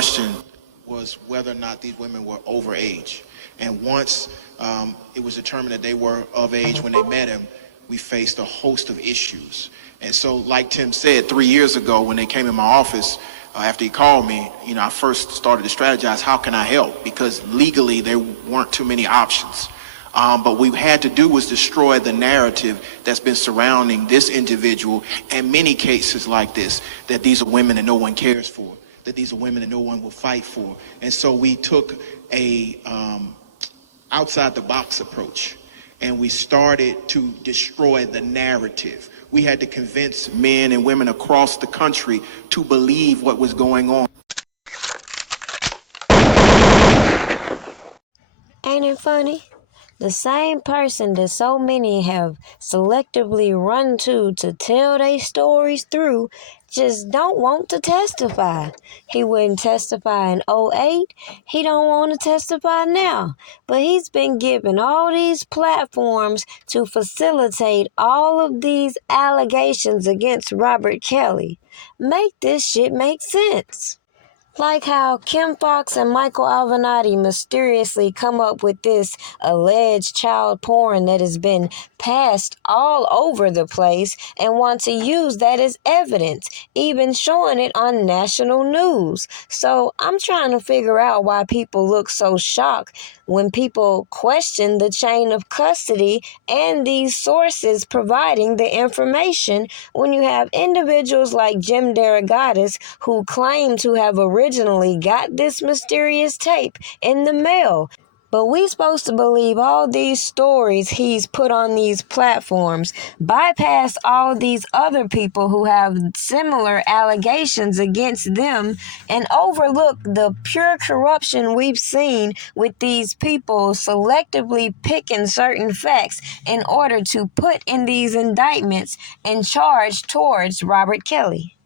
question was whether or not these women were over age. And once it was determined that they were of age when they met him, we faced a host of issues. And so, like Tim said, 3 years ago when they came in my office, after he called me, I first started to strategize, how can I help? Because legally there weren't too many options. But what we had to do was destroy the narrative that's been surrounding this individual and many cases like this, that these are women that no one cares for, that these are women that no one will fight for. And so we took a outside the box approach, and we started to destroy the narrative. We had to convince men and women across the country to believe what was going on. Ain't it funny? The same person that so many have selectively run to tell their stories through just don't want to testify. He wouldn't testify in '08. He don't want to testify now. But he's been given all these platforms to facilitate all of these allegations against Robert Kelly. Make this shit make sense. Like how Kim Fox and Michael Avenatti mysteriously come up with this alleged child porn that has been passed all over the place and want to use that as evidence, even showing it on national news. So I'm trying to figure out why people look so shocked when people question the chain of custody and these sources providing the information, when you have individuals like Jim Derogatis who claim to have originally got this mysterious tape in the mail. But we supposed to believe all these stories he's put on these platforms, bypass all these other people who have similar allegations against them, and overlook the pure corruption we've seen with these people selectively picking certain facts in order to put in these indictments and charge towards Robert Kelly.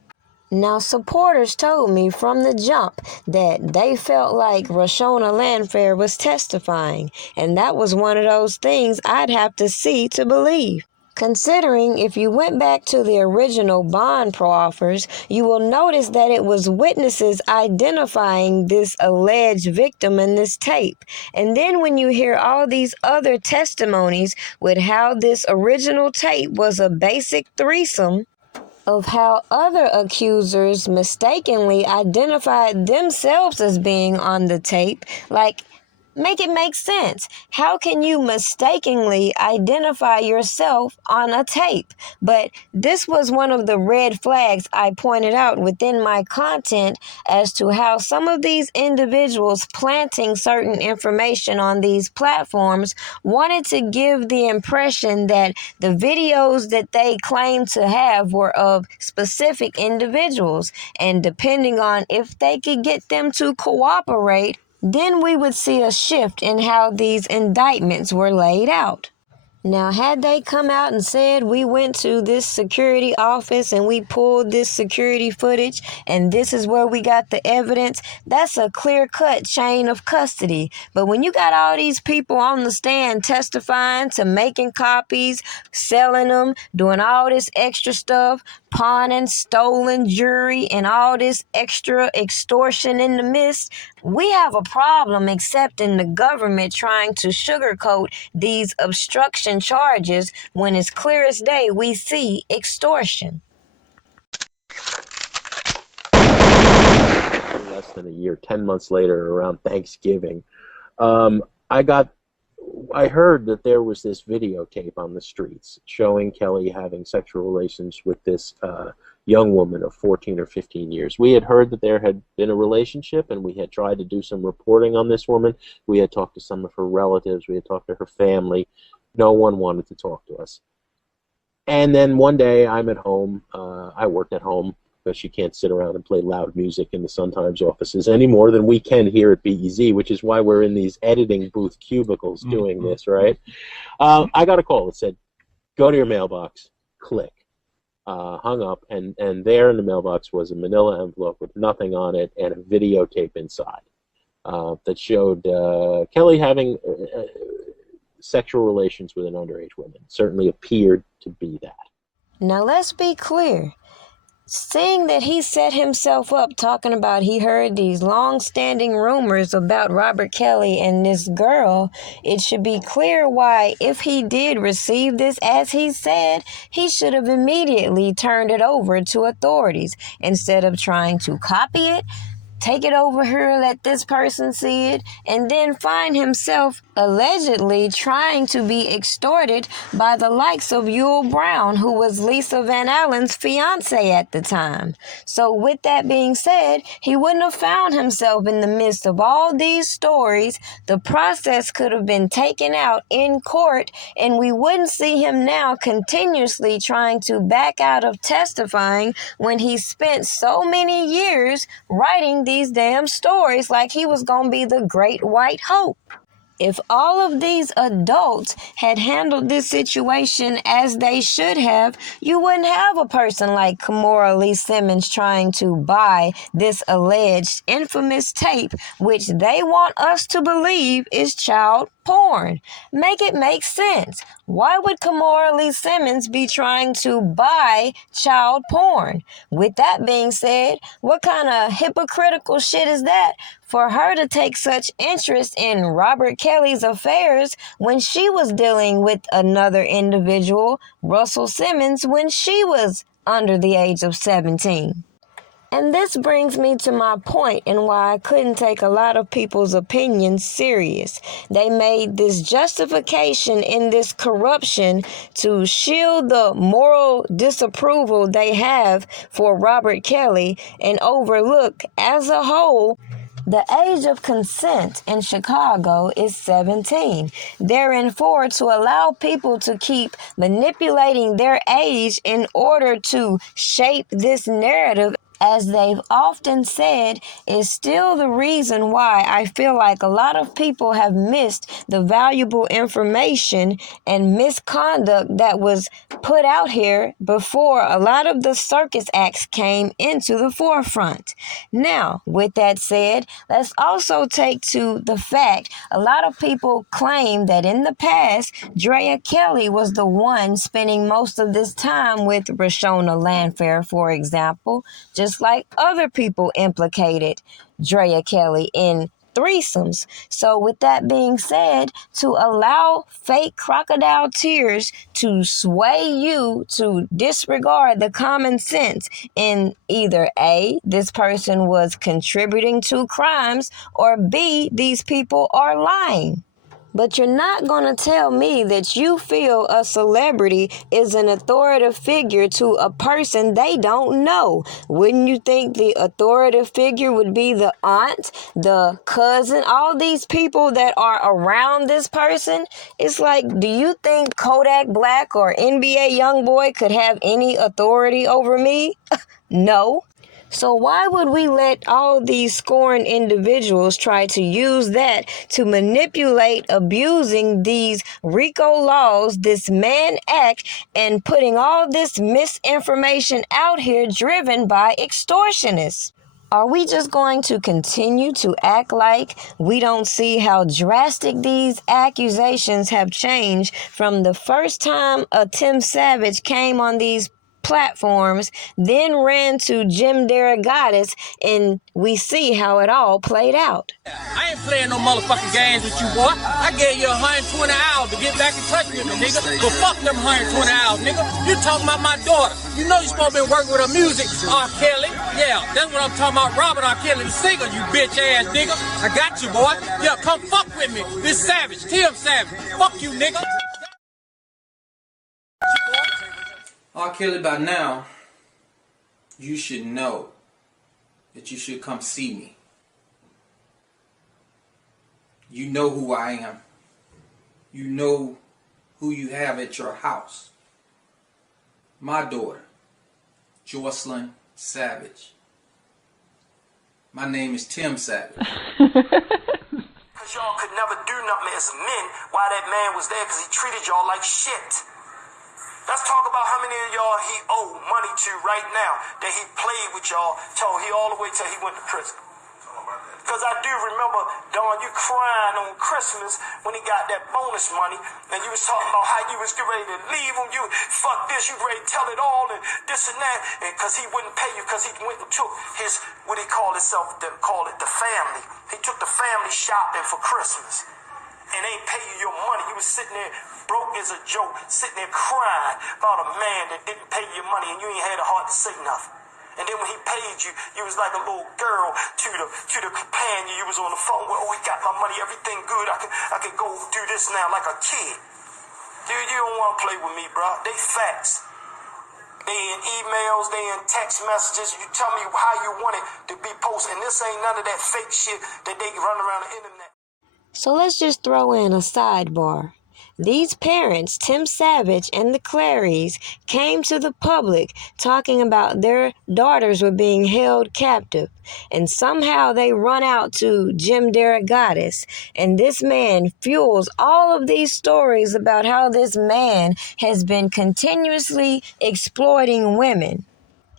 Now, supporters told me from the jump that they felt like Rashona Landfair was testifying, and that was one of those things I'd have to see to believe. Considering if you went back to the original bond proffers, you will notice that it was witnesses identifying this alleged victim in this tape. And then when you hear all these other testimonies with how this original tape was a basic threesome, of how other accusers mistakenly identified themselves as being on the tape, make it make sense. How can you mistakenly identify yourself on a tape? But this was one of the red flags I pointed out within my content as to how some of these individuals planting certain information on these platforms wanted to give the impression that the videos that they claimed to have were of specific individuals. And depending on if they could get them to cooperate, then we would see a shift in how these indictments were laid out. Now, had they come out and said we went to this security office and we pulled this security footage and this is where we got the evidence, that's a clear-cut chain of custody. But when you got all these people on the stand testifying to making copies, selling them, doing all this extra stuff, pawning, stolen jewelry, and all this extra extortion in the midst, we have a problem accepting the government trying to sugarcoat these obstruction charges when it's clear as day we see extortion. Less than a year, 10 months later, around Thanksgiving, I heard that there was this videotape on the streets showing Kelly having sexual relations with this young woman of 14 or 15 years. We had heard that there had been a relationship, and we had tried to do some reporting on this woman. We had talked to some of her relatives. We had talked to her family. No one wanted to talk to us. And then one day I'm at home. I worked at home because you can't sit around and play loud music in the Sun-Times offices any more than we can here at BEZ, which is why we're in these editing booth cubicles doing this, right? I got a call that said, go to your mailbox, click. Hung up, and there in the mailbox was a manila envelope with nothing on it and a videotape inside that showed Kelly having sexual relations with an underage woman. Certainly appeared to be that. Now let's be clear. Seeing that he set himself up talking about he heard these long-standing rumors about Robert Kelly and this girl, it should be clear why, if he did receive this as he said, he should have immediately turned it over to authorities instead of trying to copy it, take it over here, let this person see it, and then find himself allegedly trying to be extorted by the likes of Yul Brown, who was Lisa Van Allen's fiance at the time. So with that being said, he wouldn't have found himself in the midst of all these stories. The process could have been taken out in court, and we wouldn't see him now continuously trying to back out of testifying when he spent so many years writing these damn stories like he was gonna be the great white hope. If all of these adults had handled this situation as they should have, you wouldn't have a person like Kimora Lee Simmons trying to buy this alleged infamous tape, which they want us to believe is child porn. Make it make sense. Why would Kimora Lee Simmons be trying to buy child porn? With that being said, what kind of hypocritical shit is that for her to take such interest in Robert Kelly's affairs when she was dealing with another individual, Russell Simmons, when she was under the age of 17? And this brings me to my point and why I couldn't take a lot of people's opinions serious. They made this justification in this corruption to shield the moral disapproval they have for Robert Kelly and overlook, as a whole, the age of consent in Chicago is 17. Therefore, to allow people to keep manipulating their age in order to shape this narrative, as they've often said, is still the reason why I feel like a lot of people have missed the valuable information and misconduct that was put out here before a lot of the circus acts came into the forefront. Now, with that said, let's also take to the fact a lot of people claim that in the past, Drea Kelly was the one spending most of this time with Rashona Landfair, for example, just like other people implicated Drea Kelly in threesomes. So with that being said, to allow fake crocodile tears to sway you to disregard the common sense in either A, this person was contributing to crimes, or B, these people are lying. But you're not going to tell me that you feel a celebrity is an authoritative figure to a person they don't know. Wouldn't you think the authoritative figure would be the aunt, the cousin, all these people that are around this person? It's like, do you think Kodak Black or NBA Youngboy could have any authority over me? No. So why would we let all these scorned individuals try to use that to manipulate abusing these RICO laws, this Mann Act, and putting all this misinformation out here driven by extortionists? Are we just going to continue to act like we don't see how drastic these accusations have changed from the first time a Tim Savage came on these platforms, then ran to Jim Derogatis, and we see how it all played out? I ain't playing no motherfucking games with you, boy. I gave you 120 hours to get back in touch with me, nigga. But fuck them 120 hours, nigga. You talking about my daughter. You know you supposed to be working with her music, R. Kelly. Yeah, that's what I'm talking about. Robert R. Kelly, the singer, you bitch ass nigga. I got you, boy. Yeah, come fuck with me. This Savage, Tim Savage. Fuck you, nigga. R. Kelly, by now, you should know that you should come see me. You know who I am. You know who you have at your house. My daughter, Jocelyn Savage. My name is Tim Savage. Because y'all could never do nothing as men while that man was there, because he treated y'all like shit. Let's talk about how many of y'all he owe money to right now that he played with y'all till he all the way till he went to prison. Because Because I do remember, Don, you crying on Christmas when he got that bonus money, and you was talking about how you was getting ready to leave him. You, fuck this, you ready to tell it all, and this and that, and because he wouldn't pay you, because he went and took his, what he called himself, called it the family. He took the family shopping for Christmas and ain't pay you your money. You was sitting there broke as a joke, sitting there crying about a man that didn't pay your money, and you ain't had a heart to say nothing. And then when he paid you, you was like a little girl to the companion. You was on the phone with, oh, he got my money, everything good. I can go do this now like a kid. Dude, you don't want to play with me, bro. They facts. They in emails, they in text messages. You tell me how you want it to be posted. And this ain't none of that fake shit that they run around the internet. So let's just throw in a sidebar. These parents, Tim Savage and the Clarys, came to the public talking about their daughters were being held captive, and somehow they run out to Jim Derogatis, and this man fuels all of these stories about how this man has been continuously exploiting women.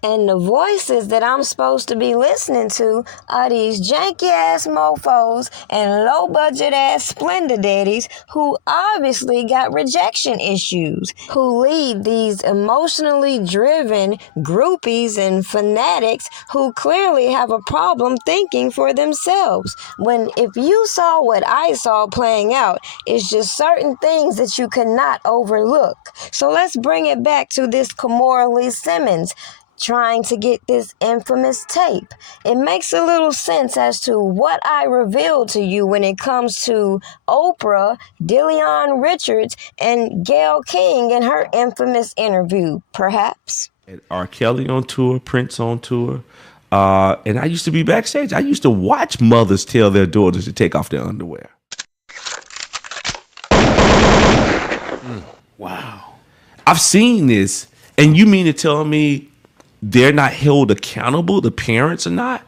And the voices that I'm supposed to be listening to are these janky-ass mofos and low-budget-ass Splendor daddies who obviously got rejection issues, who lead these emotionally driven groupies and fanatics who clearly have a problem thinking for themselves. When if you saw what I saw playing out, it's just certain things that you cannot overlook. So let's bring it back to this Kimora Lee Simmons trying to get this infamous tape. It makes a little sense as to what I revealed to you when it comes to Oprah, Dillon Richards, and Gayle King in her infamous interview, perhaps. R. Kelly on tour, Prince on tour. And I used to be backstage. I used to watch mothers tell their daughters to take off their underwear. Wow. I've seen this, and you mean to tell me they're not held accountable? The parents are not?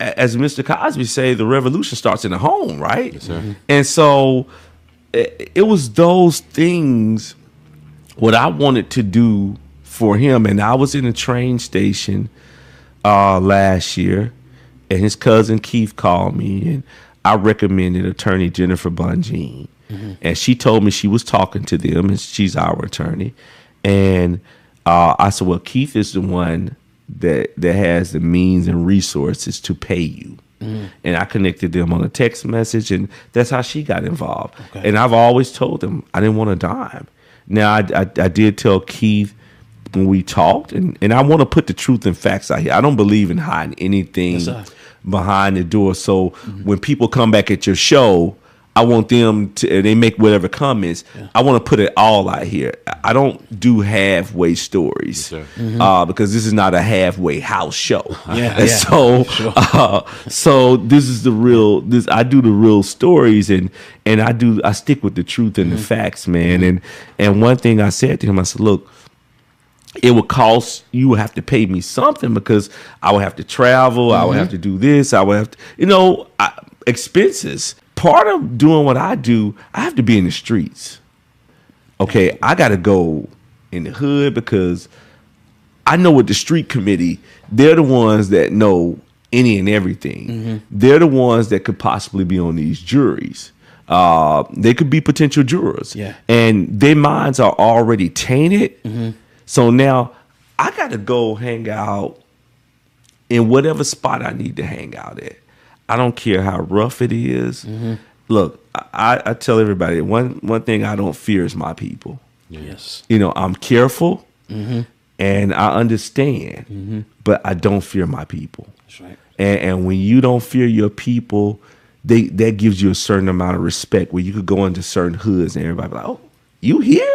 As Mr. Cosby say, the revolution starts in the home, right? Yes, sir. And so it was those things, what I wanted to do for him. And I was in a train station last year, and his cousin Keith called me, and I recommended attorney Jennifer Bonjean. Mm-hmm. And she told me she was talking to them, and she's our attorney. And I said, well, Keith is the one that has the means and resources to pay you. Mm. And I connected them on a text message, and that's how she got involved. Okay. And I've always told them I didn't want a dime. Now, I did tell Keith when we talked, and I want to put the truth and facts out here. I don't believe in hiding anything behind the door. So when people come back at your show, I want them to, they make whatever comments. Yeah. I want to put it all out here. I don't do halfway stories, yes, because this is not a halfway house show. So, so this is the real. I do the real stories, and I stick with the truth and the facts, man. And one thing I said to him, I said, look, it would cost, you would have to pay me something, because I would have to travel, I would have to do this, I would have to, expenses. Part of doing what I do, I have to be in the streets. Okay, I got to go in the hood, because I know with the street committee, they're the ones that know any and everything. They're the ones that could possibly be on these juries. They could be potential jurors. And their minds are already tainted. So now I got to go hang out in whatever spot I need to hang out at. I don't care how rough it is. Look, I tell everybody, one thing I don't fear is my people. Yes. I'm careful and I understand, but I don't fear my people. That's right. And when you don't fear your people, that gives you a certain amount of respect, where you could go into certain hoods and everybody be like, oh, you here?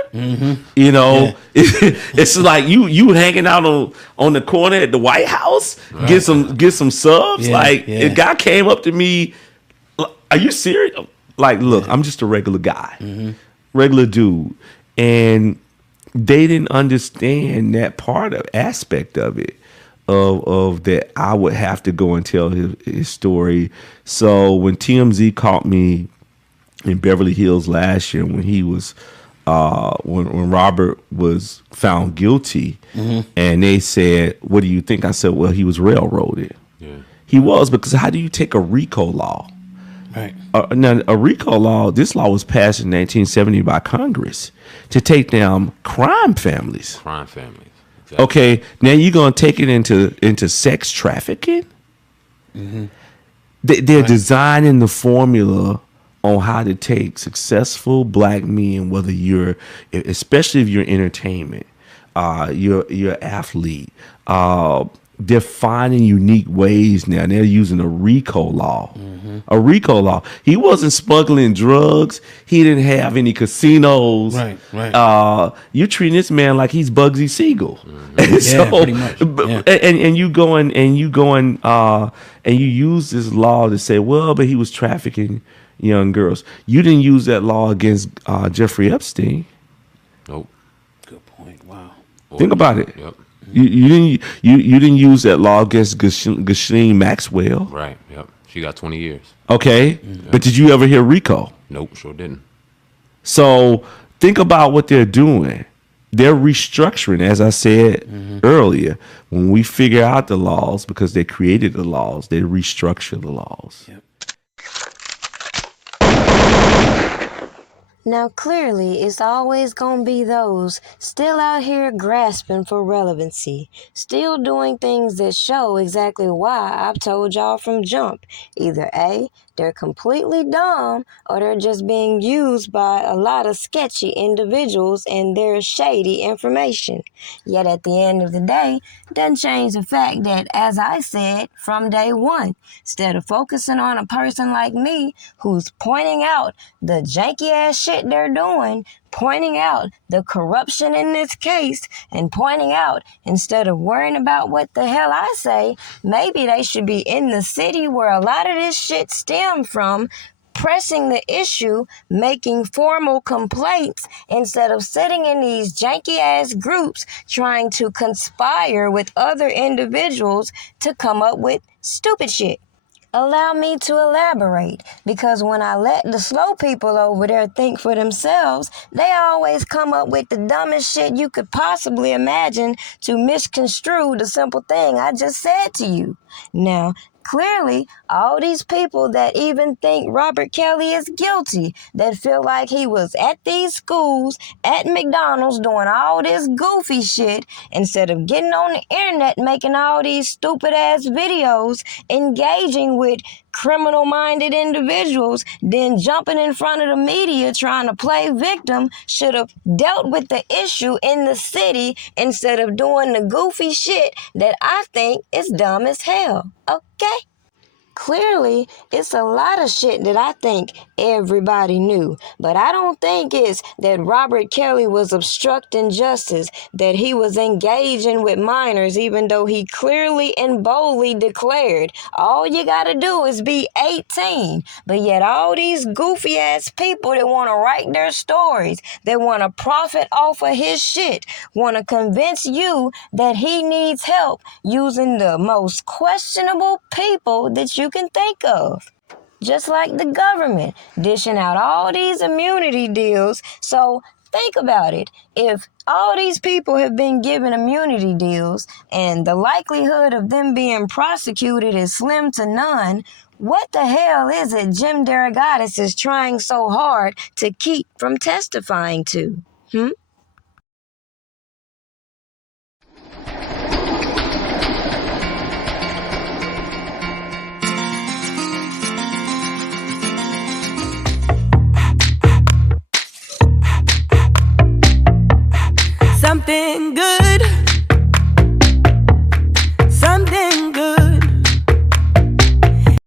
It's like you hanging out on the corner at the White House, get some subs. A guy came up to me, are you serious? Like, look, I'm just a regular guy, regular dude, and they didn't understand that aspect of it, of that I would have to go and tell his story. So when TMZ caught me in Beverly Hills last year, when he was when Robert was found guilty, and they said, what do you think? I said, well, he was railroaded. He He was, because how do you take a RICO law? Right. Now, a RICO law, this law was passed in 1970 by Congress to take down crime families. Crime families. Exactly. Okay, now you're going to take it into sex trafficking? Mm-hmm. They're designing the formula on how to take successful black men, whether you're, especially if you're entertainment, you're an athlete. They're finding unique ways now. They're using a RICO law. Mm-hmm. A RICO law. He wasn't smuggling drugs. He didn't have any casinos. Right. You're treating this man like he's Bugsy Siegel. Mm-hmm. So, pretty much. Yeah. And you use this law to say, well, but he was trafficking young girls. You didn't use that law against Jeffrey Epstein. Nope. Good point. Wow. Think about it. Yep. You didn't use that law against Ghislaine Maxwell. Right. Yep. She got 20 years. Okay. Mm-hmm. But did you ever hear RICO? Nope. Sure didn't. So think about what they're doing. They're restructuring, as I said earlier. When we figure out the laws, because they created the laws, they restructure the laws. Yep. Now, clearly, it's always going to be those still out here grasping for relevancy, still doing things that show exactly why I've told y'all from jump. Either A, they're completely dumb, or they're just being used by a lot of sketchy individuals and their shady information. Yet at the end of the day, doesn't change the fact that, as I said from day one, instead of focusing on a person like me who's pointing out the janky ass shit they're doing, pointing out the corruption in this case, and pointing out, instead of worrying about what the hell I say, maybe they should be in the city where a lot of this shit stemmed from, pressing the issue, making formal complaints, instead of sitting in these janky ass groups trying to conspire with other individuals to come up with stupid shit. Allow me to elaborate, because when I let the slow people over there think for themselves, they always come up with the dumbest shit you could possibly imagine to misconstrue the simple thing I just said to you. Now, clearly, all these people that even think Robert Kelly is guilty, that feel like he was at these schools, at McDonald's doing all this goofy shit, instead of getting on the internet making all these stupid ass videos, engaging with criminal-minded individuals, then jumping in front of the media trying to play victim, should have dealt with the issue in the city instead of doing the goofy shit that I think is dumb as hell. Okay? Clearly, it's a lot of shit that I think everybody knew, but I don't think it's that Robert Kelly was obstructing justice, that he was engaging with minors, even though he clearly and boldly declared all you gotta do is be 18. But yet all these goofy ass people that want to write their stories, that want to profit off of his shit, want to convince you that he needs help using the most questionable people that you can think of. Just like the government dishing out all these immunity deals. So think about it. If all these people have been given immunity deals and the likelihood of them being prosecuted is slim to none, what the hell is it Jim Derogatis is trying so hard to keep from testifying to?